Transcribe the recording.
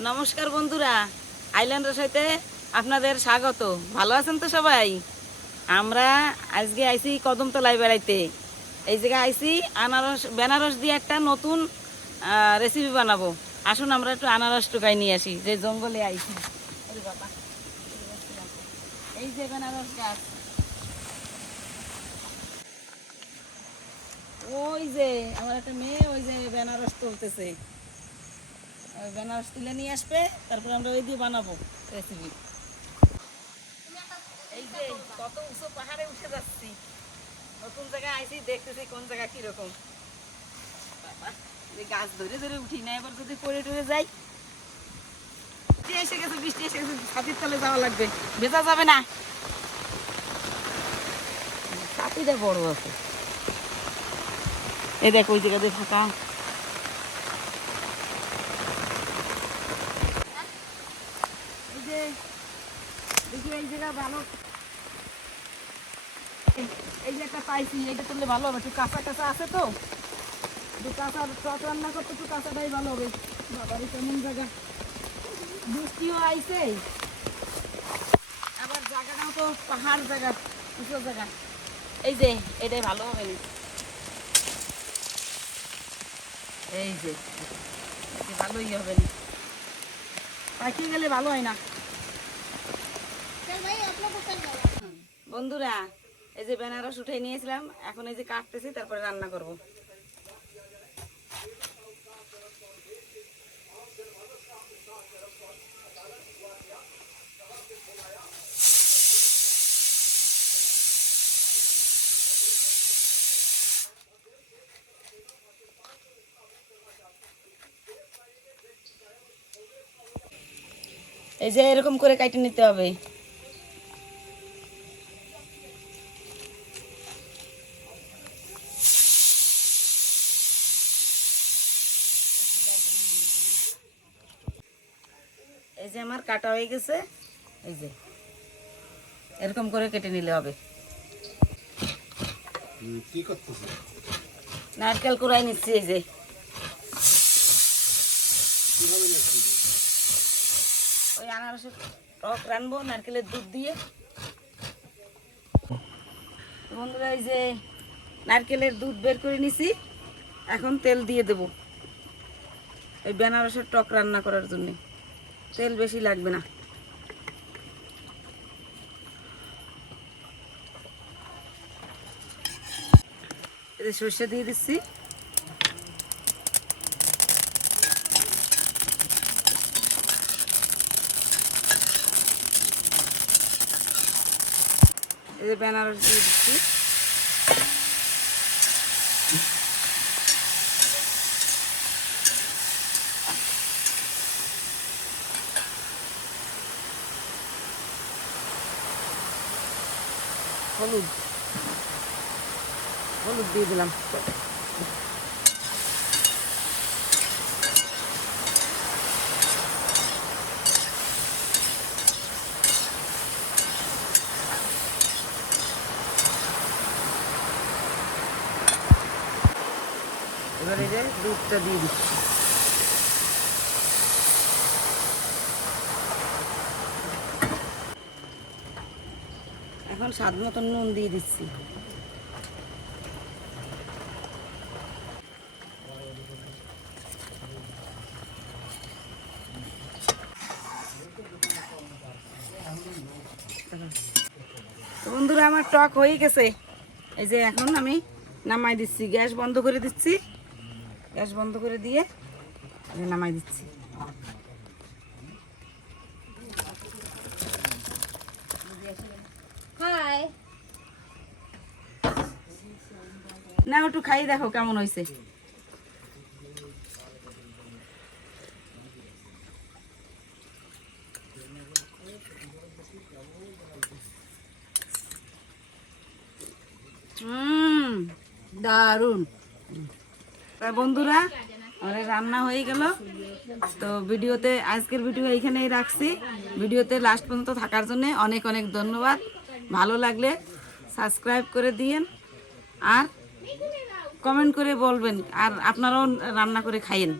নমস্কার বন্ধুরা, আইল্যান্ড রসইতে আপনাদের স্বাগত। ভালো আছেন তো সবাই? আমরা আজকে আইছি কদমতলায় বেড়াইতে। এই জায়গায় আইছি বেনারস দিয়ে একটা নতুন রেসিপি বানাবো। আসুন আমরা একটু আনারস টুকাই নিয়ে আসি, যে জঙ্গলে আইছি। বাবা, এই যে বেনারস গাছ, ওই যে আমার একটা মেয়ে ওই যে বেনারস তুলতেছে। বেনারস তুলে নিয়ে আসবে, তারপর আমরা ওই দিয়ে বানাবো রেসিপি। এই যে কত উঁচু পাহাড়ে উঠে যাচ্ছি, নতুন জায়গায় আইছি, দেখতেছি কোন জায়গা কিরকম। বাবা, গাছ ধরে ধরে উঠি না, এবার যদি পড়ে টরে যাই। বৃষ্টি এসে গেছে, বৃষ্টি এসে গেছে, ছাতির তলে যাওয়া লাগবে, ভেজা যাবে না। ছাতিটা বড় আছে, এই দেখ ওই জায়গাতে ফাঁকা। এই যে দেখি এই জায়গা ভালো, এই যে একটা পাইছি, এইটা তুললে ভালো হবে। একটু কাঁচা কাঁচা আছে তো, একটু কাঁচা টক রান্না করতে একটু কাঁচাটাই ভালো হবে। বাবারে কেমন জায়গা, বৃষ্টিও আইছে, আবার জায়গাটাও তো পাহাড় জায়গা, উঁচু জায়গা। এই যে এটাই ভালো হবে না, এই যে ভালোই হবে না, পাকিয়ে গেলে ভালো হয় না। বন্ধুরা, এই যে বেনারস উঠে নিয়েছিলাম, এখন এই যে কাটতেছি, তারপরে রান্না করব। এই যে এরকম করে কাটে নিতে হবে। এই যে আমার কাটা হয়ে গেছে, এই যে এরকম করে কেটে নিলে হবে। কি করতেছ? নারকেল কুড়াই নিচ্ছি। এই যে ওই আনারসের টক রানবো নারকেলের দুধ দিয়ে। বন্ধুরা, এই যে নারকেলের দুধ বের করে নিছি, এখন তেল দিয়ে দেব এই বেনারসের টক রান্না করার জন্য। তেল বেশি লাগবে না। এই যে সর্ষে দিয়ে দিচ্ছি, এই যে বেনারস দিয়ে দিচ্ছি, হলুদ হলুদ দিয়ে দিলাম। এবার এই যে দুধটা দিয়ে দিচ্ছি। এখন স্বাদ মতন নুন দিয়ে দিচ্ছি। তো বন্ধুরা, আমার টক হয়ে গেছে। এই যে এখন আমি নামাই দিচ্ছি, গ্যাস বন্ধ করে দিচ্ছি। গ্যাস বন্ধ করে দিয়ে নামাই দিচ্ছি। না, একটু খাই দেখো কেমন হয়েছে। দারুন। বন্ধুরা, আমাদের রান্না হয়ে গেল। তো আজকের ভিডিও এইখানেই রাখছি। ভিডিওতে লাস্ট পর্যন্ত থাকার জন্য অনেক অনেক ধন্যবাদ। ভালো লাগলে সাবস্ক্রাইব করে দিয়েন, আর কমেন্ট করে বলবেন, আর আপনারাও রান্না করে খাইয়েন।